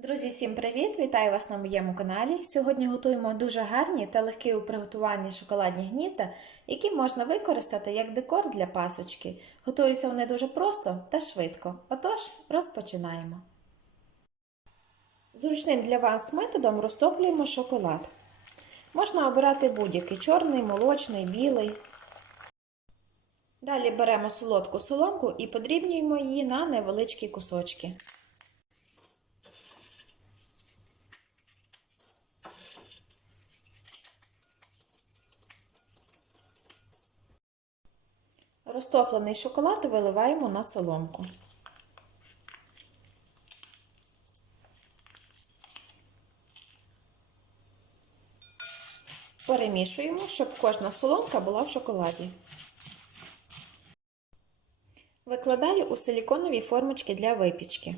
Друзі, всім привіт! Вітаю вас на моєму каналі. Сьогодні готуємо дуже гарні та легкі у приготуванні шоколадні гнізда, які можна використати як декор для пасочки. Готуються вони дуже просто та швидко. Отож, розпочинаємо. Зручним для вас методом розтоплюємо шоколад. Можна обирати будь-який чорний, молочний, білий. Далі беремо солодку соломку і подрібнюємо її на невеличкі кусочки. Розтоплений шоколад виливаємо на соломку. Перемішуємо, щоб кожна соломка була в шоколаді. Викладаю у силіконові формочки для випічки.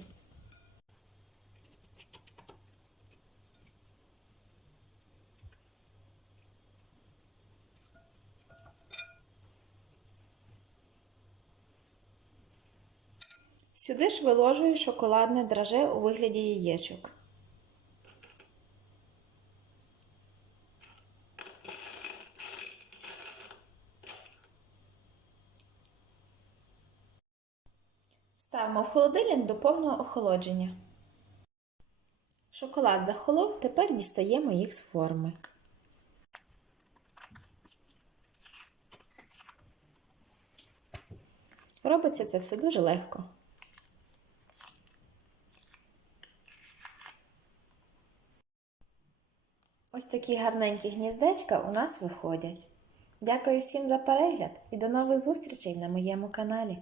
Сюди ж виложую шоколадне драже у вигляді яєчок. Ставимо в холодильник до повного охолодження. Шоколад захолов, тепер дістаємо їх з форми. Робиться це все дуже легко. Ось такі гарненькі гніздечка у нас виходять. Дякую всім за перегляд і до нових зустрічей на моєму каналі.